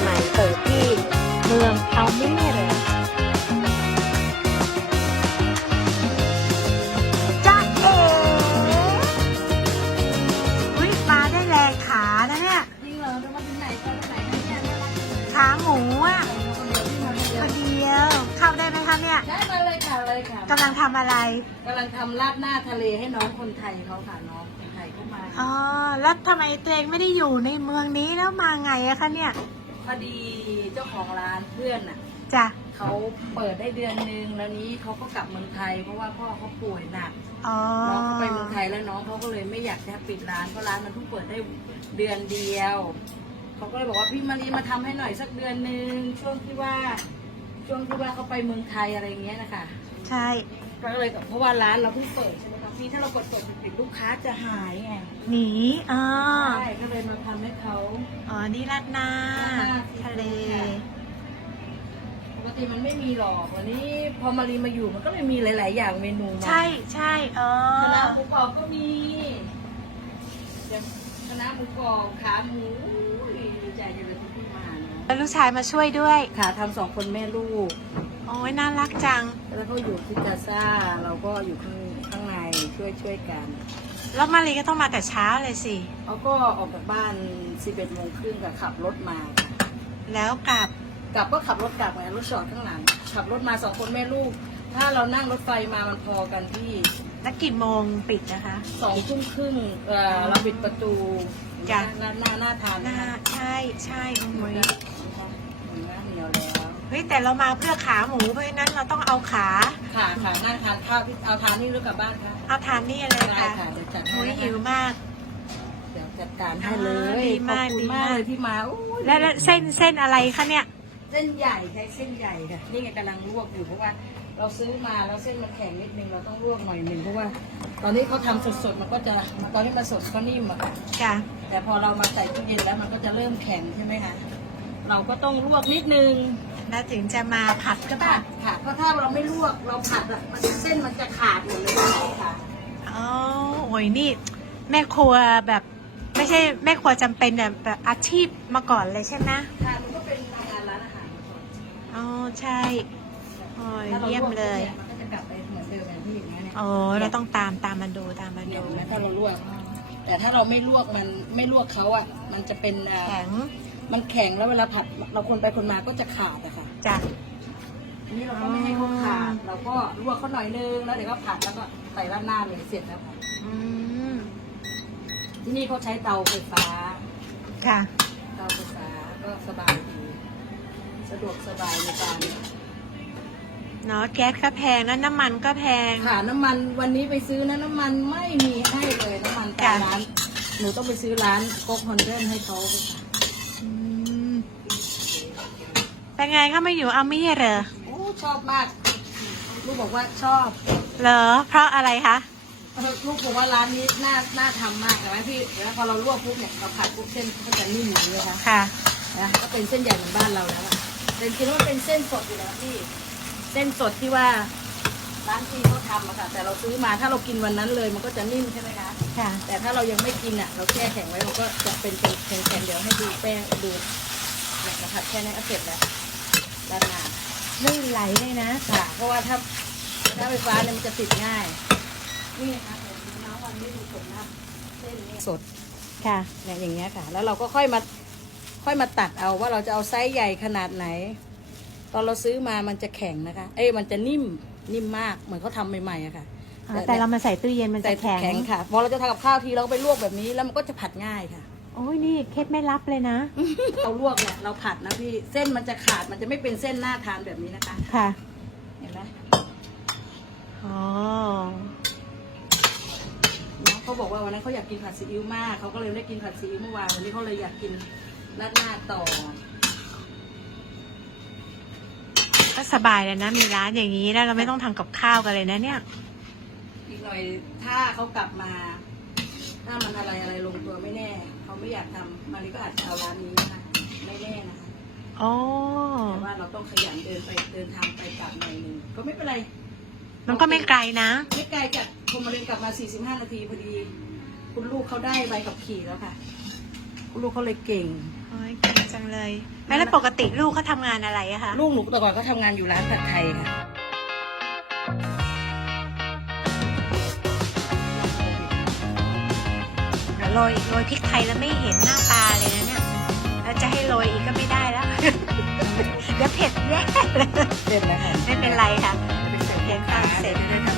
ใหม่เปิดที่เมืองอัลเมเรจ้าเอ๋อุ้ยมาได้แรงขานะเนี่ยจริงเหรอจะมาถึงไหนจะไปไหนกันเนี่ยน่ารักจังเลยขาหมูอะเดี๋ยวที่มาเดียวพอดียวเข้าได้ไหมคะเนี่ยได้มาเลยค่ะเลยค่ะกำลังทำอะไรกำลังทำราดหน้าทะเลให้น้องคนไทยเขาค่ะน้องคนไทยเข้ามาอ๋อแล้วทำไมตัวเองไม่ได้อยู่ในเมืองนี้แล้วมาไงอะคะเนี่ย พอดีเจ้าของร้านเพื่อนน่ะจ้ะเขาเปิดได้เดือนนึงแล้วนี้เขาก็กลับเมืองไทย เพราะว่าพ่อเขาป่วยหนักอ๋อน้องเขาไปเมืองไทยแล้วน้องเขาก็เลยไม่อยากจะปิดร้านเพราะร้านมันเพิ่งเปิดได้เดือนเดียวเขาก็เลยบอกว่าพี่มารีมาทำให้หน่อยสักเดือนนึงช่วงที่ว่า ช่วงที่ว่าเขาไปเมืองไทยอะไรอย่างเงี้ยนะคะใช่ก็เลยเพราะว่าร้านเราเพิ่งเปิดใช่ไหม คะพี่ถ้าเรากดเปิดปิดลูกค้าจะหายไงหนีอ๋อใช่ก็เลยมาทำให้เขา อ๋อ นี่ราดหน้าราดหน้า ทะเล ปกติมันไม่มีหรอกวันนี้พอมารีมาอยู่มันก็เลยมีหลาย ๆ อย่างเมนูมาใช่ใช่อ๋อคณะหมูกรอบก็มีเดี๋ยวคณะหมูกรอบขาหมูอุ้ยดีใจจังเลยที่พี่มาเนาะแล้วลูกชายมาช่วยด้วย ค่ะทำสองคนแม่ลูกโอ้ยน่ารักจัง แล้วก็อยู่ที่กาซ่าเราก็อยู่ข้างข้างในช่วยช่วยกัน แล้วมารีก็ต้องมาแต่เช้าเลยสิ เขาก็ออกจากบ้าน 11โมงครึ่งกับขับรถมา แล้วกลับกลับก็ขับรถกลับไงรถจอดข้างหลัง ขับรถมาสองคนแม่ลูก ถ้าเรานั่งรถไฟมามันพอกันที่แล้วกี่โมงปิดนะคะ สองทุ่มครึ่งเอ่อเราปิดประตูจ้ะ หน้าหน้าหน้าทานน่านะคะใช่ใช่โอ้ย หน้าเหนียวแล้วเฮ้ยแต่เรามาเพื่อขาหมูเพราะฉะนั้นเราต้องเอาขาค่ะค่ะนั่งทานข้าวพี่เอาทานนี่หรือกลับบ้านคะเอาทานนี่เลยได้ค่ะค่ะเดี๋ยวจัดให้โอ้ยนะคะหิวมาก เดี๋ยวจัดการให้เลยอ่าดีมากขอบคุดีณมากมากเลยที่มาโอ้ยแล้วแล้วเส้นเส้นอะไรคะเนี่ย เส้นใหญ่ใช้เส้นใหญ่ค่ะนี่ไงกำลังลวกอยู่เพราะว่า เราซื้อมาแล้วเส้นมันแข็งนิดนึงเราต้องลวกหน่อยหนึ่งเพราะว่า ตอนนี้เขาทำสดๆมันก็จะตอนนี้มันสดก็นิ่มอะค่ะ จ้ะ แต่พอเรามาใส่ตู้เย็นแล้วมันก็จะเริ่มแข็งใช่ไหมคะ เราก็ต้องลวกนิดนึง แล้วถึงจะมาผัดก็ได้ผัดค่ะเพราะถ้าเราไม่ลวกเราผัดอะมันเส้นมันจะขาดหมดเลยค่ะอ๋อโอ้ยนี่ แม่ครัวแบบไม่ใช่แม่ครัวจำเป็นแบบแบบอาชีพมาก่อนเลยใช่ไหมค่ะมันก็เป็นทำงานร้านอาหารมาก่อนอ๋อใช่โอ้ยถ้าเราเยี่ยมวกเลยนี่มันก็จะกลับไปเหมือนเดิมอย่างที่อย่างนี้ยเนี่ย โอ้เราต้องตามตามมาดูตามมาเดี๋ยดูวนะถ้าเราลวก แต่ถ้าเราไม่ลวกมันไม่ลวกเขาอะ มันจะเป็นอ่าแข็ง มันแข็งแล้วเวลาผัดเราคนไปคนมาก็จะขาดอะค่ะจ้ะ อันนี้เราก็ไม่ให้เขาขาดเราก็ลวกเขาหน่อยนึงแล้วเดี๋ยวก็ผัดแล้วก็ใส่ราดหน้าเลยเสร็จแล้วค่ะอืมที่นี่เขาใช้เตาไฟฟ้า ค่ะ เตาไฟฟ้าก็สบายดีสะดวกสบายในการเนาะแก๊สก็แพงแล้วน้ำมันก็แพง ค่ะน้ำมันวันนี้ไปซื้อนะน้ำมันไม่มีให้เลยน้ำมันจ้ะตามร้านหนูต้องไปซื้อร้านโก๊กฮอนเดนให้เขาค่ะอืม เป็นไงก็มาอยู่อามี่เหรอโอ้ชอบมาก ลูกบอกว่าชอบ เหรอ เพราะอะไรคะ ลูกบอกว่าร้านนี้น่า น่าทำมากแต่ว่าพี่เดี๋ยวพอเราลวกปุ๊บเนี่ยเราผัดปุ๊บเส้นก็จะนิ่มอย่างนี้นะคะค่ะนะก็เป็นเส้นใหญ่เหมือนบ้านเราแล้วอะเป็นคิดว่าเป็นเส้นสดอยู่แล้วพี่ เส้นสดที่ว่า ร้านที่เขาทำอะค่ะ แต่เราซื้อมาถ้าเรากินวันนั้นเลยมันก็จะนิ่มใช่ไหมคะค่ะ แต่ถ้าเรายังไม่กินอะเราแช่แข็งไว้มันก็จะเป็นเป็นแข็งๆเดี๋ยวให้ดูแป้งดูเนี่ยเราผัดแค่นี้ก็เสร็จแล้วด้านหน้าลื่นไหลเลยนะค่ะ เพราะว่าถ้าถ้าไฟฟ้าเนี่ยมันจะติดง่ายนี่นะคะเดี๋ยวน้ำวันนี้ดูผลนะเส้นนี้สดค่ะเนี่ยอย่างเงี้ยค่ะ แล้วเราก็ค่อยมาค่อยมาตัดเอาว่าเราจะเอาไซส์ใหญ่ขนาดไหน ตอนเราซื้อมามันจะแข็งนะคะ เอ้ยมันจะนิ่ม นิ่มมากเหมือนเขาทำใหม่ๆอะค่ะแต่เรามาใส่ตู้เย็นมันแต่จะแข็งแข็งค่ะพอเราจะทำกับข้าวทีเราก็ไปลวกแบบนี้แล้วมันก็จะผัดง่ายค่ะ โอ้ยนี่เคล็ดไม่ลับเลยนะ เราลวกเนี่ยเราผัดนะพี่เส้นมันจะขาดมันจะไม่เป็นเส้นหน้าทานแบบนี้นะคะ ค่ะ เห็นไหมอ๋อ น้องเขาบอกว่าวันนั้นเขาอยากกินผัดซีอิ๊วมากเขาก็เลยไม่ได้กินผัดซีอิ๊วเมื่อวานวันนี้เขาเลยอยากกินราดหน้าต่อ ก็สบายเลยนะ มีร้านอย่างนี้แล้วเราไม่ต้องทำกับข้าวกันเลยนะเนี่ย อีกหน่อยถ้าเขากลับมา ถ้ามันอะไรอะไรลงตัวไม่แน่ เขาไม่อยากทำมาริก็อาจจะเอาร้านนี้นะคะไม่แน่นะคะอ๋อ แต่ว่าเราต้องขยันเดินไปเดินทางไปกลับหน่อยหนึงก็ไม่เป็นไรมันก็ไม่ไกลนะ ไม่ไกลจากพรหมเรียนกลับมา 45 นาทีพอดี คุณลูกเขาได้ใบขับขี่แล้วค่ะ คุณลูกเขาเลยเก่ง โอ้ยเก่ งจจังเลยแม่แล้วปกติลูกเขาทำงานอะไรอะคะลูกหนูแต่ก่อนเขาทำงานอยู่ร้านผัดไทยค่ะ โรยโรยพริกไทยแล้วไม่เห็นหน้าตาเลยนะเนี่ยแล้วจะให้โรยอีกก็ไม่ได้แล้ว เดี๋ยวเผ็ดแย่เลย เสร็จแล้วค่ะไม่เป็นไรค่ะเป็นเสร็จเห็นตามเสร็จจะได้